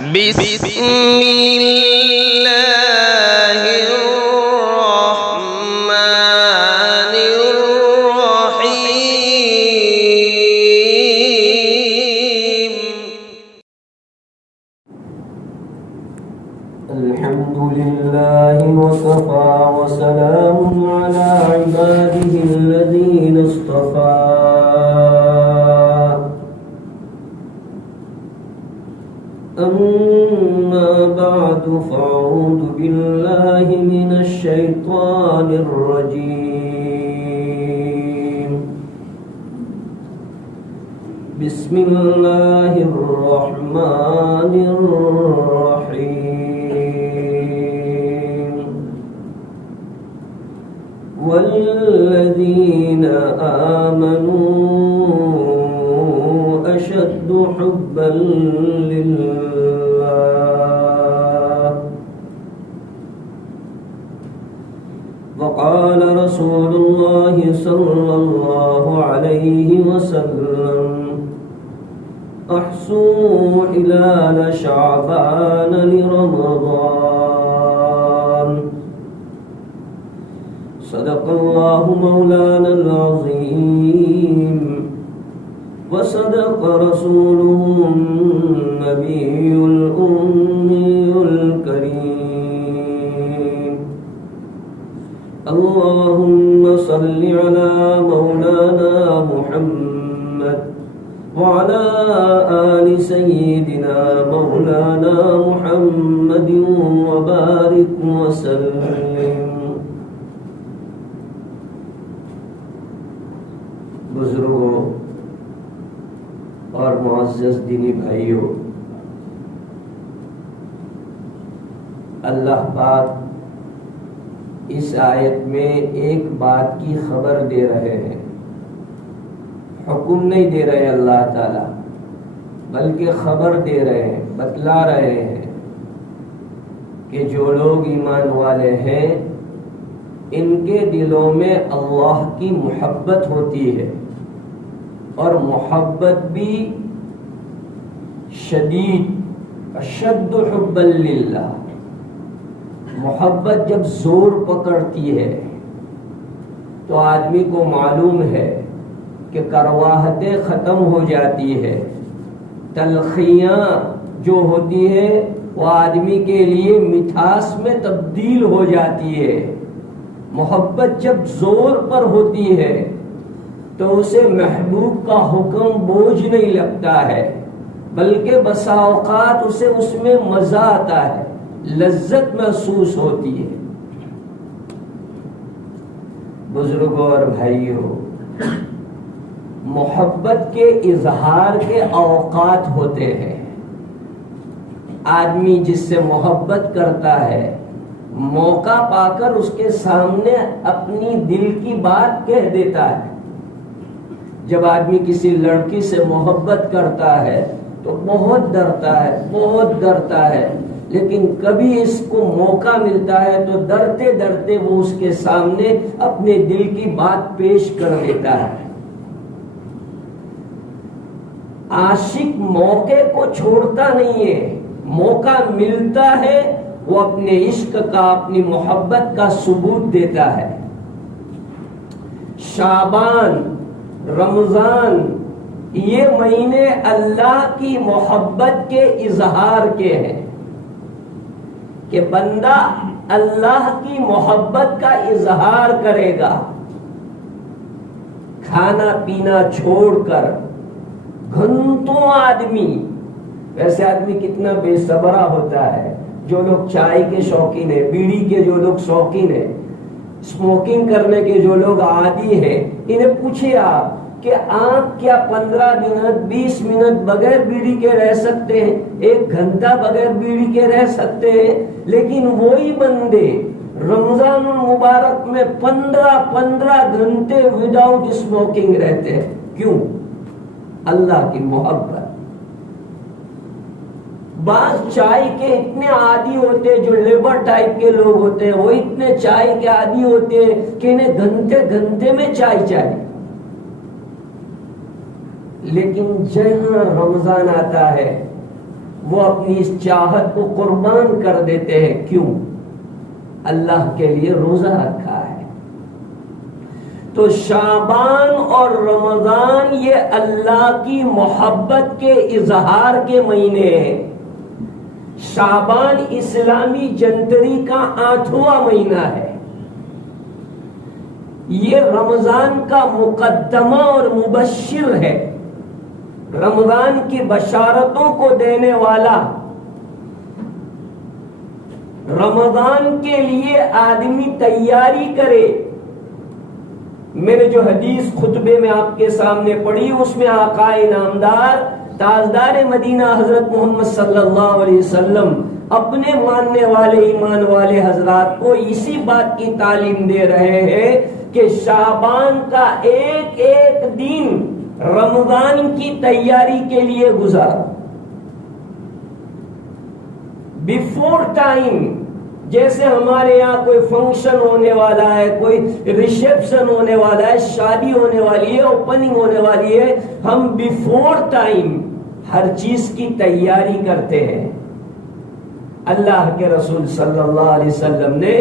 بسم اللہ الرحمن الرحیم الحمد لله وكفى وسلام على عباده الذين اصطفى أما بعد فأعوذ بالله من الشيطان الرجيم بسم الله الرحمن الرحيم والذين آمنوا أشد حبا لله وقال رسول الله صلى الله عليه وسلم أحصوا هلال شعبان لرمضان صدق الله مولانا العظيم وصدق رسوله النبي الأمي الكريم اللهم صل على مولانا محمد وعلى آل سيدنا مولانا محمد وبارك وسلم. بزرگوں اور معزز دینی بھائیوں، اللہ پاک اس آیت میں ایک بات کی خبر دے رہے ہیں، حکم نہیں دے رہے اللہ تعالی، بلکہ خبر دے رہے ہیں، بتلا رہے ہیں کہ جو لوگ ایمان والے ہیں ان کے دلوں میں اللہ کی محبت ہوتی ہے، اور محبت بھی شدید، اشد حبا للہ. محبت جب زور پکڑتی ہے تو آدمی کو معلوم ہے کہ کرواہٹیں ختم ہو جاتی ہے، تلخیاں جو ہوتی ہے وہ آدمی کے لیے مٹھاس میں تبدیل ہو جاتی ہے. محبت جب زور پر ہوتی ہے تو اسے محبوب کا حکم بوجھ نہیں لگتا ہے، بلکہ بسا اوقات اسے اس میں مزہ آتا ہے، لذت محسوس ہوتی ہے. بزرگوں اور بھائیوں، محبت کے اظہار کے اوقات ہوتے ہیں. آدمی جس سے محبت کرتا ہے موقع پا کر اس کے سامنے اپنی دل کی بات کہہ دیتا ہے. جب آدمی کسی لڑکی سے محبت کرتا ہے تو بہت ڈرتا ہے، لیکن کبھی اس کو موقع ملتا ہے تو ڈرتے ڈرتے وہ اس کے سامنے اپنے دل کی بات پیش کر دیتا ہے. عاشق موقع کو چھوڑتا نہیں ہے، موقع ملتا ہے وہ اپنے عشق کا، اپنی محبت کا ثبوت دیتا ہے. شعبان، رمضان، یہ مہینے اللہ کی محبت کے اظہار کے ہیں کہ بندہ اللہ کی محبت کا اظہار کرے گا. کھانا پینا چھوڑ کر گھنٹوں آدمی، ویسے آدمی کتنا بے صبرا ہوتا ہے، جو لوگ چائے کے شوقین ہیں، بیڑی کے جو لوگ شوقین ہیں، اسموکنگ کرنے کے جو لوگ عادی ہیں، انہیں پوچھے آپ کہ آپ کیا 15 منٹ 20 منٹ بغیر بیڑی کے رہ سکتے ہیں، 1 گھنٹہ بغیر بیڑی کے رہ سکتے ہیں؟ لیکن وہی بندے رمضان المبارک میں 15 گھنٹے وداؤٹ اسموکنگ رہتے ہیں. کیوں؟ اللہ کی محبت. بعض چائے کے اتنے عادی ہوتے ہیں، جو لیبر ٹائپ کے لوگ ہوتے ہیں، وہ اتنے چائے کے عادی ہوتے ہیں کہ انہیں گھنٹے میں چائے چاہیے. لیکن جہاں رمضان آتا ہے وہ اپنی اس چاہت کو قربان کر دیتے ہیں. کیوں؟ اللہ کے لیے روزہ رکھا ہے. تو شعبان اور رمضان یہ اللہ کی محبت کے اظہار کے مہینے ہیں. شعبان اسلامی جنتری کا 8واں مہینہ ہے. یہ رمضان کا مقدمہ اور مبشر ہے. رمضان کی بشارتوں کو دینے والا. رمضان کے لیے آدمی تیاری کرے. میں نے جو حدیث خطبے میں آپ کے سامنے پڑھی اس میں آقا انعامدار تاجدار مدینہ حضرت محمد صلی اللہ علیہ وسلم اپنے ماننے والے ایمان والے حضرات کو اسی بات کی تعلیم دے رہے ہیں کہ شعبان کا ایک ایک دن رمضان کی تیاری کے لیے گزارو. بیفور ٹائم، جیسے ہمارے یہاں کوئی فنکشن ہونے والا ہے، کوئی ریسیپشن ہونے والا ہے، شادی ہونے والی ہے، اوپننگ ہونے والی ہے، ہم بیفور ٹائم ہر چیز کی تیاری کرتے ہیں. اللہ کے رسول صلی اللہ علیہ وسلم نے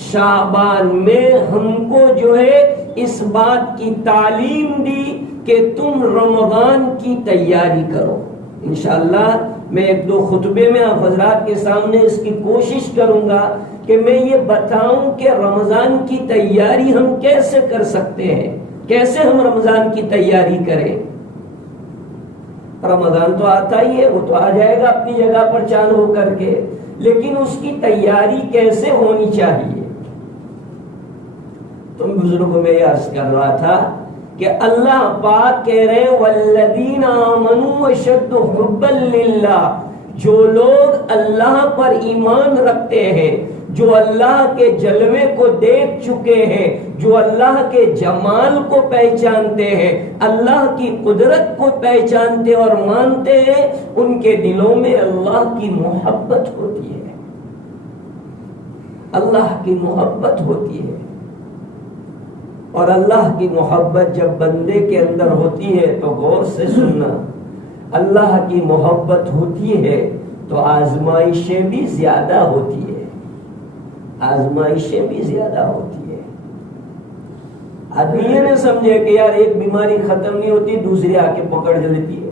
شعبان میں ہم کو جو ہے اس بات کی تعلیم دی کہ تم رمضان کی تیاری کرو. انشاءاللہ میں ایک دو خطبے میں آپ حضرات کے سامنے اس کی کوشش کروں گا کہ میں یہ بتاؤں کہ رمضان کی تیاری ہم کیسے کر سکتے ہیں، کیسے ہم رمضان کی تیاری کریں. رمضان تو آتا ہی ہے، وہ تو آ جائے گا اپنی جگہ پر چاند ہو کر کے، لیکن اس کی تیاری کیسے ہونی چاہیے. تم بزرگوں میں یہ عرض کر رہا تھا کہ اللہ پاک کہہ رہے ہیں والذین آمنوا اشد حبا للہ، جو لوگ اللہ پر ایمان رکھتے ہیں، جو اللہ کے جلوے کو دیکھ چکے ہیں، جو اللہ کے جمال کو پہچانتے ہیں، اللہ کی قدرت کو پہچانتے اور مانتے ہیں، ان کے دلوں میں اللہ کی محبت ہوتی ہے. اللہ کی محبت ہوتی ہے. اور اللہ کی محبت جب بندے کے اندر ہوتی ہے تو غور سے سننا، اللہ کی محبت ہوتی ہے تو آزمائشیں بھی زیادہ ہوتی ہے. آزمائشیں بھی زیادہ ہوتی ہے. آدمی یہ نہ سمجھے کہ یار ایک بیماری ختم نہیں ہوتی دوسری آ کے پکڑ لیتی ہے،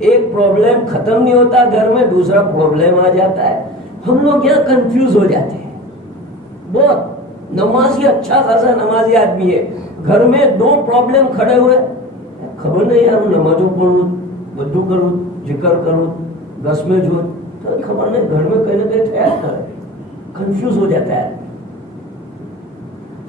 ایک پرابلم ختم نہیں ہوتا گھر میں دوسرا پرابلم آ جاتا ہے. ہم لوگ یہاں کنفیوز ہو جاتے ہیں. بہت نمازی، اچھا خاصا نمازی آدمی ہے، گھر میں دو پرابلم کھڑے ہوئے، خبر نہیں یار نمازوں پڑھوں، بدو کروں، ذکر کروں، دس میں جو خبر نہیں، گھر میں کہیں نہ کہیں ٹھہرتا ہے، کنفیوز ہو جاتا ہے.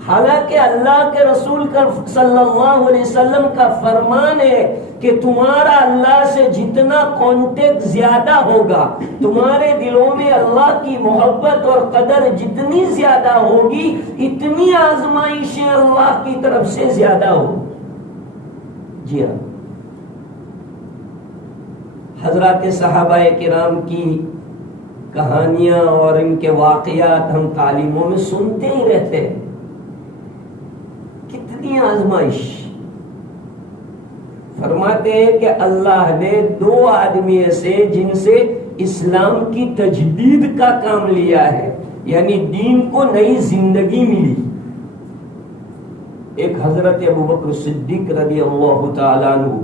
حالانکہ اللہ کے رسول کا صلی اللہ علیہ وسلم کا فرمان ہے کہ تمہارا اللہ سے جتنا کانٹیکٹ زیادہ ہوگا، تمہارے دلوں میں اللہ کی محبت اور قدر جتنی زیادہ ہوگی، اتنی آزمائشیں اللہ کی طرف سے زیادہ ہوگی. جی ہاں، حضرات صحابہ کرام کی کہانیاں اور ان کے واقعات ہم تعلیموں میں سنتے ہی رہتے ہیں. کتنی آزمائش. فرماتے ہیں کہ اللہ نے دو آدمی ایسے جن سے اسلام کی تجدید کا کام لیا ہے، یعنی دین کو نئی زندگی ملی. ایک حضرت ابوبکر صدیق رضی اللہ تعالیٰ عنہ،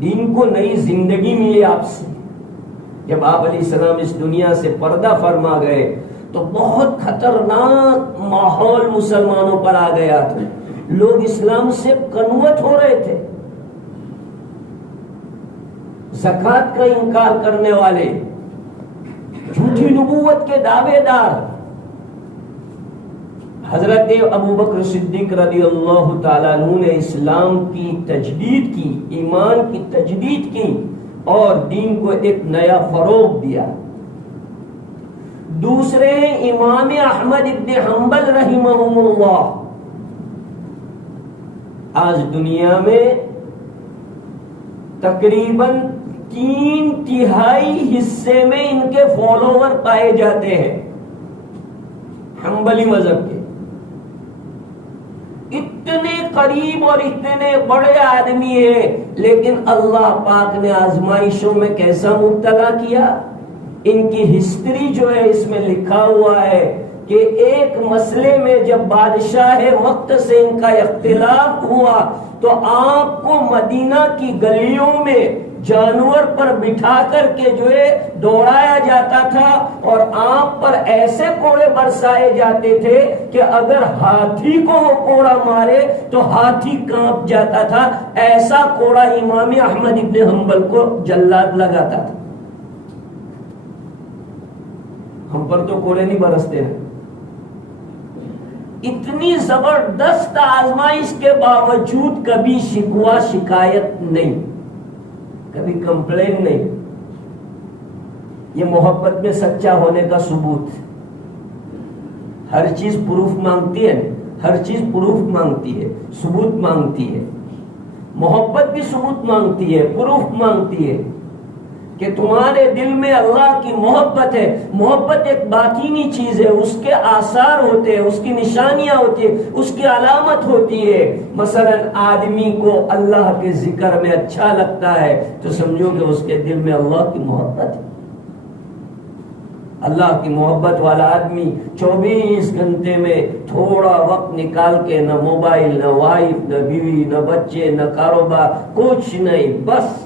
دین کو نئی زندگی ملی آپ سے. جب آپ علیہ السلام اس دنیا سے پردہ فرما گئے تو بہت خطرناک ماحول مسلمانوں پر آ گیا تھا. لوگ اسلام سے کنورٹ ہو رہے تھے. زکوٰۃ کا انکار کرنے والے، جھوٹی نبوت کے دعوے دار. حضرت ابوبکر صدیق رضی اللہ تعالیٰ عنہ نے اسلام کی تجدید کی، ایمان کی تجدید کی اور دین کو ایک نیا فروغ دیا. دوسرے ہیں امام احمد ابن حنبل رحمہم اللہ. آج دنیا میں تقریباً 3/4 حصے میں ان کے فالوور پائے جاتے ہیں حنبلی مذہب کے. اتنے قریب اور اتنے بڑے آدمی ہیں، لیکن اللہ پاک نے آزمائشوں میں کیسا مبتلا کیا؟ ان کی ہسٹری جو ہے اس میں لکھا ہوا ہے کہ ایک مسئلے میں جب بادشاہ وقت سے ان کا اختلاف ہوا تو آپ کو مدینہ کی گلیوں میں جانور پر بٹھا کر کے جو ہے دوڑایا جاتا تھا، اور آپ پر ایسے کوڑے برسائے جاتے تھے کہ اگر ہاتھی کو وہ کوڑا مارے تو ہاتھی کانپ جاتا تھا۔ ایسا کوڑا امام احمد ابن حنبل کو جلاد لگاتا تھا۔ ہم پر تو کوڑے نہیں برستے ہیں۔ اتنی زبردست آزمائش کے باوجود کبھی شکوہ شکایت نہیں، کبھی کمپلین نہیں۔ یہ محبت میں سچا ہونے کا ثبوت۔ ہر چیز پروف مانگتی ہے، ہر چیز پروف مانگتی ہے، ثبوت مانگتی ہے۔ محبت بھی ثبوت مانگتی ہے، پروف مانگتی ہے کہ تمہارے دل میں اللہ کی محبت ہے۔ محبت ایک باطینی چیز ہے، اس کے آثار ہوتے ہیں، اس کی نشانیاں ہوتی ہیں، اس کی علامت ہوتی ہے۔ مثلا آدمی کو اللہ کے ذکر میں اچھا لگتا ہے تو سمجھو کہ اس کے دل میں اللہ کی محبت ہے۔ اللہ کی محبت والا آدمی 24 گھنٹے میں تھوڑا وقت نکال کے نہ موبائل، نہ وائف، نہ بیوی، نہ بچے، نہ کاروبار، کچھ نہیں، بس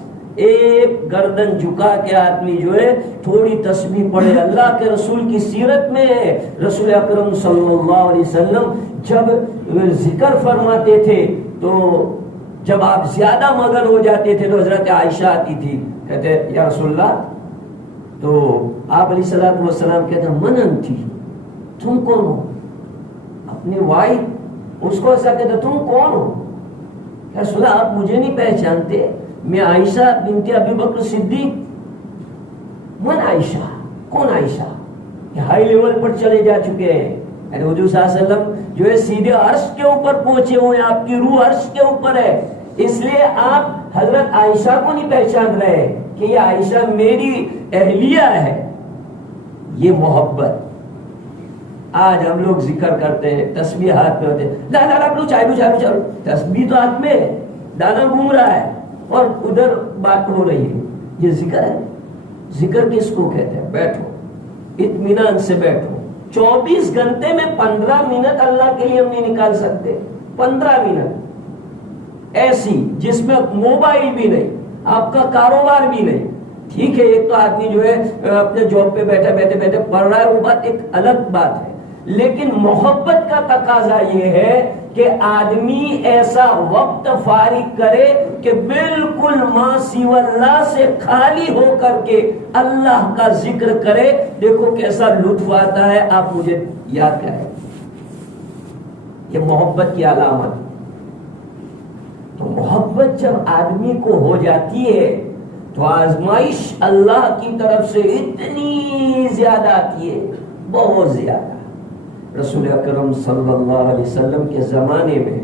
ایک گردن جھکا کے آدمی جو ہے تھوڑی تسبیح پڑھے۔ اللہ کے رسول کی سیرت میں ہے، رسول اکرم صلی اللہ علیہ وسلم جب ذکر فرماتے تھے تو جب آپ زیادہ مگن ہو جاتے تھے تو حضرت عائشہ آتی تھی، کہتے یا رسول اللہ، تو آپ علیہ الصلوۃ والسلام کہتے منن تھی، تم کون ہو؟ اپنی وائف اس کو ایسا کہتے تم کون ہو؟ کہ رسول اللہ آپ مجھے نہیں پہچانتے، میں عائشہ بنت ابی بکر صدیق۔ من عائشہ؟ کون عائشہ؟ یہ ہائی لیول پر چلے جا چکے ہیں۔ حضور صلی اللہ علیہ وسلم جو ہے سیدھے عرش کے اوپر پہنچے ہوئے ہیں، آپ کی روح عرش کے اوپر ہے، اس لیے آپ حضرت عائشہ کو نہیں پہچان رہے کہ یہ عائشہ میری اہلیہ ہے۔ یہ محبت۔ آج ہم لوگ ذکر کرتے ہیں، تسبیح ہاتھ میں ہوتے ہیں، لا لا لا چالو، تسبیح تو ہاتھ میں ہے، دانا گھوم رہا ہے اور ادھر بات ہو رہی ہے۔ یہ ذکر ہے؟ ذکر کس کو کہتے ہیں؟ بیٹھو، اطمینان سے بیٹھو۔ 24 گھنٹے میں 15 منٹ اللہ کے لیے ہم نہیں نکال سکتے۔ 15 منٹ ایسی جس میں موبائل بھی نہیں، آپ کا کاروبار بھی نہیں۔ ٹھیک ہے، ایک تو آدمی جو ہے اپنے جاب پہ بیٹھے پڑھ رہا ہے، وہ بات ایک الگ بات ہے، لیکن محبت کا تقاضا یہ ہے کہ آدمی ایسا وقت فارغ کرے کہ بالکل ما سوی اللہ سے خالی ہو کر کے اللہ کا ذکر کرے۔ دیکھو کیسا لطف آتا ہے، آپ مجھے یاد کریں۔ یہ محبت کی علامت۔ تو محبت جب آدمی کو ہو جاتی ہے تو آزمائش اللہ کی طرف سے اتنی زیادہ آتی ہے، بہت زیادہ۔ رسول اکرم صلی اللہ علیہ وسلم کے زمانے میں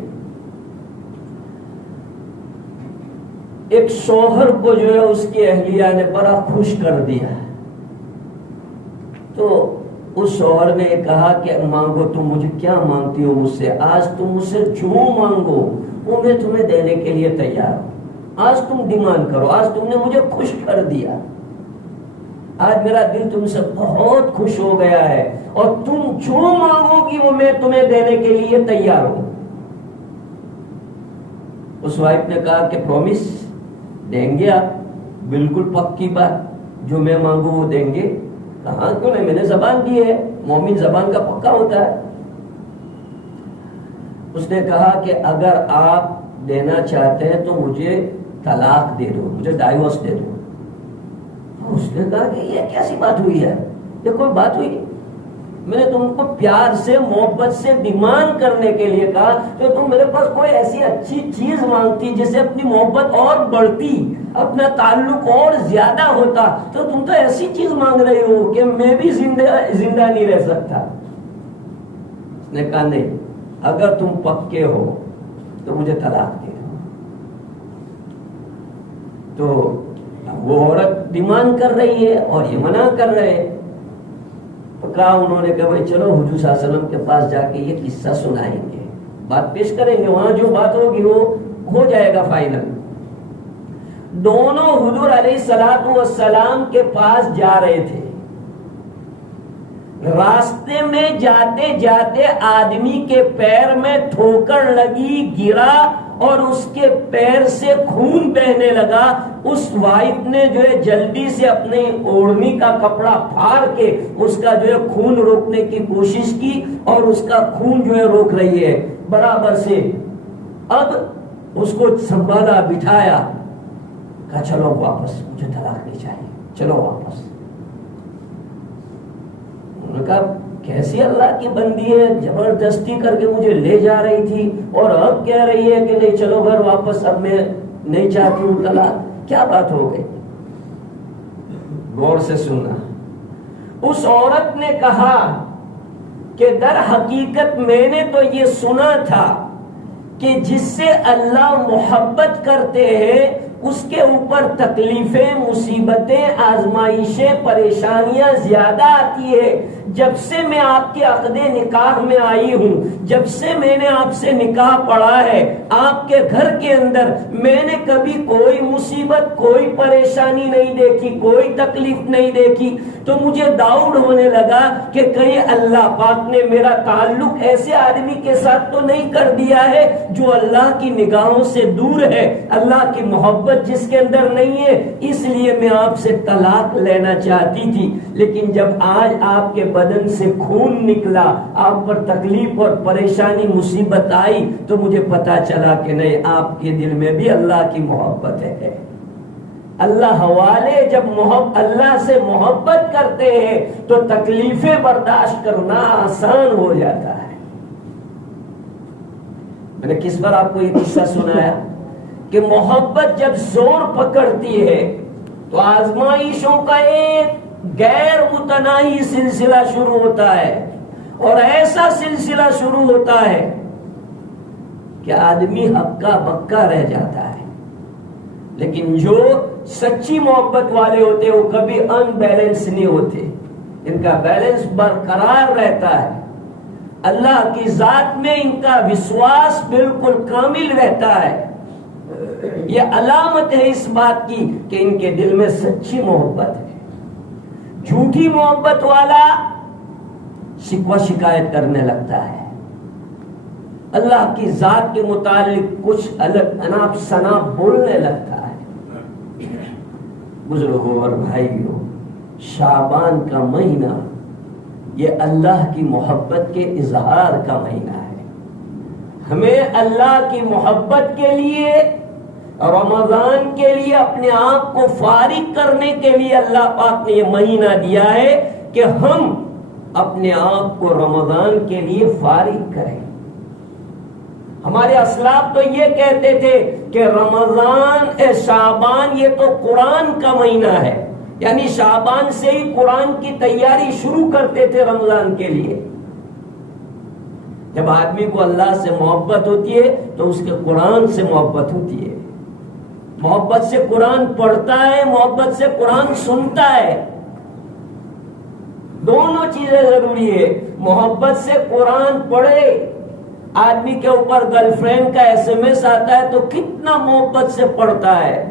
ایک شوہر کو جو ہے اس کی اہلیہ نے بڑا خوش کر دیا، تو اس شوہر نے کہا کہ مانگو، تم مجھے کیا مانگتی ہو مجھ سے؟ آج تم مجھ سے جو مانگو وہ میں تمہیں دینے کے لیے تیار ہوں۔ آج تم ڈیمانڈ کرو، آج تم نے مجھے خوش کر دیا، آج میرا دل تم سے بہت خوش ہو گیا ہے، اور تم جو مانگو گی وہ میں تمہیں دینے کے لیے تیار ہوں۔ اس وائف نے کہا کہ پرومس دیں گے آپ؟ بالکل پکی بات، جو میں مانگوں وہ دیں گے۔ کہاں کیوں نہیں، میں نے زبان دی ہے، مومن زبان کا پکا ہوتا ہے۔ اس نے کہا کہ اگر آپ دینا چاہتے ہیں تو مجھے طلاق دے دو، مجھے ڈائیورس دے دو۔ اس نے کہا کہ یہ کیسی بات ہوئی ہے؟ یہ کوئی بات ہوئی؟ میں نے تم کو پیار سے محبت سے ڈیمانڈ کرنے کے لیے کہا کہ تم میرے پاس کوئی ایسی اچھی چیز مانگتی جس سے اپنی محبت اور بڑھتی، اپنا تعلق اور زیادہ ہوتا، تو تم تو ایسی چیز مانگ رہی ہو کہ میں بھی زندہ نہیں رہ سکتا۔ اس نے کہا نہیں، اگر تم پکے ہو تو مجھے طلاق دے دو۔ تو وہ عورت ڈیمانڈ کر رہی ہے اور یہ منع کر رہے ہیں، تو کہا انہوں نے کہا بھائی چلو حضور صلی اللہ علیہ وسلم کے پاس جا کے یہ قصہ سنائیں گے۔ بات پیش کریں گے، وہاں جو بات ہوگی وہ ہو جائے گا فائنل۔ دونوں حضور علیہ الصلوۃ والسلام کے پاس جا رہے تھے، راستے میں جاتے جاتے آدمی کے پیر میں ٹھوکر لگی، گرا اور اس کے پیر سے خون بہنے لگا۔ اس وائف نے جو ہے جلدی سے اپنے اوڑھنی کا کپڑا پھاڑ کے اس کا جو ہے خون روکنے کی کوشش کی اور اس کا خون جو ہے روک رہی ہے برابر سے۔ اب اس کو سنبھالا، بٹھایا، کہا چلو واپس، مجھے طلاق نہیں چاہیے، چلو واپس۔ انہوں نے کہا کیسی اللہ کی بندی ہے، زبردستی کر کے مجھے لے جا رہی تھی اور اب کہہ رہی ہے کہ نہیں چلو گھر واپس، اب میں نہیں چاہتی ہوں طلاق، کیا بات ہو گئی؟ غور سے سننا۔ اس عورت نے کہا کہ در حقیقت میں نے تو یہ سنا تھا کہ جس سے اللہ محبت کرتے ہیں اس کے اوپر تکلیفیں، مصیبتیں، آزمائشیں، پریشانیاں زیادہ آتی ہے۔ جب سے میں آپ کے عقد نکاح میں آئی ہوں، جب سے میں نے آپ سے نکاح پڑھا ہے، آپ کے گھر کے اندر میں نے کبھی کوئی مصیبت، کوئی پریشانی نہیں دیکھی، کوئی تکلیف نہیں دیکھی۔ تو مجھے ڈاؤٹ ہونے لگا کہ کہیں اللہ پاک نے میرا تعلق ایسے آدمی کے ساتھ تو نہیں کر دیا ہے جو اللہ کی نگاہوں سے دور ہے، اللہ کی محبت جس کے اندر نہیں ہے، اس لیے میں آپ سے طلاق لینا چاہتی تھی۔ لیکن جب آج آپ کے بدن سے خون نکلا، آپ پر تکلیف اور پریشانی مصیبت آئی، تو مجھے پتا چلا کہ نہیں، آپ کے دل میں بھی اللہ کی محبت ہے۔ اللہ والے جب اللہ سے محبت کرتے ہیں تو تکلیفیں برداشت کرنا آسان ہو جاتا ہے۔ میں نے کس بار آپ کو یہ قصہ سنایا کہ محبت جب زور پکڑتی ہے تو آزمائشوں کا ایک غیر متناہی سلسلہ شروع ہوتا ہے، اور ایسا سلسلہ شروع ہوتا ہے کہ آدمی ہکا بکا رہ جاتا ہے۔ لیکن جو سچی محبت والے ہوتے وہ کبھی ان بیلنس نہیں ہوتے، ان کا بیلنس برقرار رہتا ہے، اللہ کی ذات میں ان کا وشواس بالکل کامل رہتا ہے۔ یہ علامت ہے اس بات کی کہ ان کے دل میں سچی محبت ہے۔ جھوٹی محبت والا شکوہ شکایت کرنے لگتا ہے، اللہ کی ذات کے متعلق کچھ الگ اناپ شناپ بولنے لگتا ہے۔ بزرگوں اور بھائیوں، شعبان کا مہینہ یہ اللہ کی محبت کے اظہار کا مہینہ ہے۔ ہمیں اللہ کی محبت کے لیے، رمضان کے لیے اپنے آپ کو فارغ کرنے کے لیے اللہ پاک نے یہ مہینہ دیا ہے کہ ہم اپنے آپ کو رمضان کے لیے فارغ کریں۔ ہمارے اسلاف تو یہ کہتے تھے کہ رمضان شعبان یہ تو قرآن کا مہینہ ہے، یعنی شعبان سے ہی قرآن کی تیاری شروع کرتے تھے رمضان کے لیے۔ جب آدمی کو اللہ سے محبت ہوتی ہے تو اس کے قرآن سے محبت ہوتی ہے، محبت سے قرآن پڑھتا ہے، محبت سے قرآن سنتا ہے۔ دونوں چیزیں ضروری ہے۔ محبت سے قرآن پڑھے، آدمی کے اوپر گرل فرینڈ کا ایس ایم ایس آتا ہے تو کتنا محبت سے پڑھتا ہے۔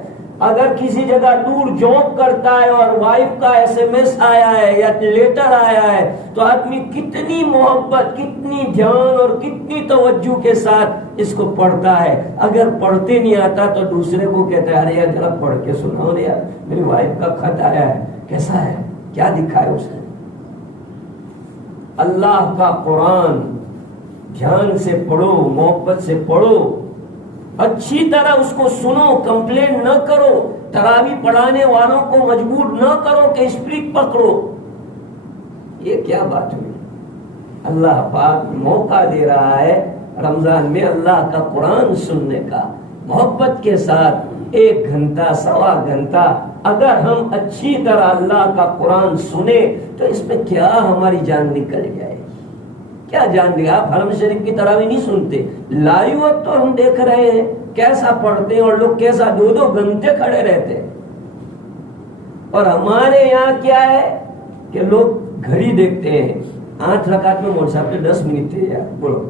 اگر کسی جگہ دور جاب کرتا ہے اور وائف کا ایس ایم ایس آیا ہے یا لیٹر آیا ہے تو آدمی کتنی محبت، کتنی دھیان اور کتنی توجہ کے ساتھ اس کو پڑھتا ہے۔ اگر پڑھتے نہیں آتا تو دوسرے کو کہتا ہے ارے یار ذرا پڑھ کے سناؤ یار، میری وائف کا خط آیا ہے، کیسا ہے، کیا لکھا ہے اس نے۔ اللہ کا قرآن دھیان سے پڑھو، محبت سے پڑھو، اچھی طرح اس کو سنو، کمپلین نہ کرو، تراویح پڑھانے والوں کو مجبور نہ کرو کہ اسپرٹ پکڑو۔ یہ کیا بات ہوئی؟ اللہ پاک موقع دے رہا ہے رمضان میں اللہ کا قرآن سننے کا، محبت کے ساتھ 1 گھنٹہ، 1.25 گھنٹہ اگر ہم اچھی طرح اللہ کا قرآن سنیں تو اس میں کیا ہماری جان نکل جائے، کیا جان دیا۔ آپ حرم شریف کی تراویح نہیں سنتے، لائیو اب تو ہم دیکھ رہے ہیں کیسا پڑھتے ہیں اور لوگ کیسا 2 گھنٹے کھڑے رہتے ہیں۔ اور ہمارے یہاں کیا ہے کہ لوگ گھڑی دیکھتے ہیں، 8 رکعت میں مول صاحب کے 10 منٹ تھے یار، بولو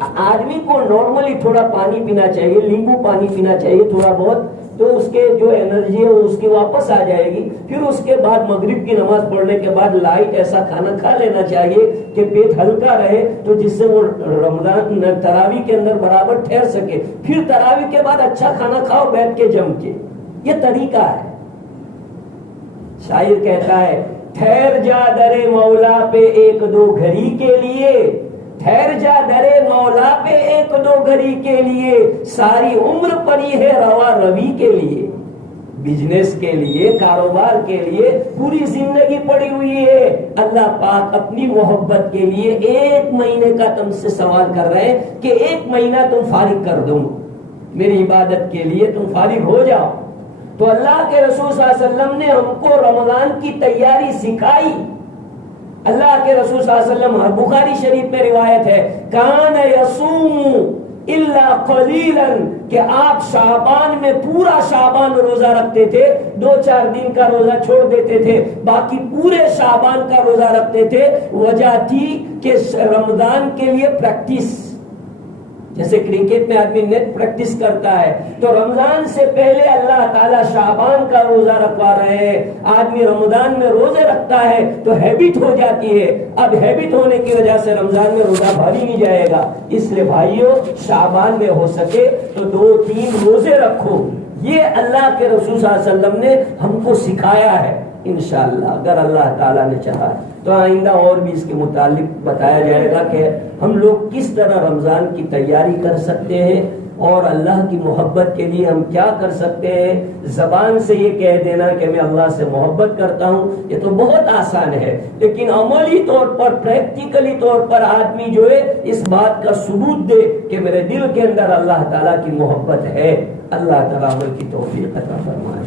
آدمی کو نارملی تھوڑا پانی پینا چاہیے، لیمبو پانی پینا چاہیے تھوڑا بہت، تو اس کے جو انرجی ہے وہ اس کی واپس آ جائے گی. پھر اس کے بعد مغرب کی نماز پڑھنے کے بعد لائٹ ایسا کھانا کھا لینا چاہیے کہ پیٹ ہلکا رہے، تو جس سے وہ رمضان تراویح کے اندر برابر ٹھہر سکے. پھر تراویح کے بعد اچھا کھانا کھاؤ بیٹھ کے جم کے. یہ طریقہ ہے. شاعر کہتا ہے ٹھہر جا درے مولا پہ ایک دو گھڑی کے لیے، ٹھہر جا درے مولا پہ ایک دو گھڑی کے لیے، ساری عمر پڑی ہے روا روی کے لیے. بزنس کے لیے، کاروبار کے لیے پوری زندگی پڑی ہوئی ہے. اللہ پاک اپنی محبت کے لیے 1 مہینے کا تم سے سوال کر رہے ہیں کہ 1 مہینہ تم فارغ کر دو میری عبادت کے لیے، تم فارغ ہو جاؤ. تو اللہ کے رسول صلی اللہ علیہ وسلم نے ہم کو رمضان کی تیاری سکھائی. اللہ کے رسول صلی اللہ علیہ وسلم، بخاری شریف میں روایت ہے، کان یصوم الا قلیلا، کہ آپ شعبان میں پورا شعبان روزہ رکھتے تھے، 2-4 دن کا روزہ چھوڑ دیتے تھے، باقی پورے شعبان کا روزہ رکھتے تھے. وجہ تھی کہ رمضان کے لیے پریکٹس، جیسے کرکٹ میں آدمی نیٹ پریکٹس کرتا ہے، تو رمضان سے پہلے اللہ تعالیٰ شعبان کا روزہ رکھوا رہے ہیں. آدمی رمضان میں روزے رکھتا ہے تو ہیبٹ ہو جاتی ہے. اب ہیبٹ ہونے کی وجہ سے رمضان میں روزہ بھاری نہیں جائے گا. اس لیے بھائیوں، شعبان میں ہو سکے تو 2-3 روزے رکھو. یہ اللہ کے رسول صلی اللہ علیہ وسلم نے ہم کو سکھایا ہے. انشاءاللہ اگر اللہ تعالیٰ نے چاہا تو آئندہ اور بھی اس کے متعلق بتایا جائے گا کہ ہم لوگ کس طرح رمضان کی تیاری کر سکتے ہیں اور اللہ کی محبت کے لیے ہم کیا کر سکتے ہیں. زبان سے یہ کہہ دینا کہ میں اللہ سے محبت کرتا ہوں، یہ تو بہت آسان ہے، لیکن عملی طور پر، پریکٹیکلی طور پر آدمی جو ہے اس بات کا ثبوت دے کہ میرے دل کے اندر اللہ تعالیٰ کی محبت ہے. اللہ تعالیٰ عمل کی توفیق عطا فرمائے.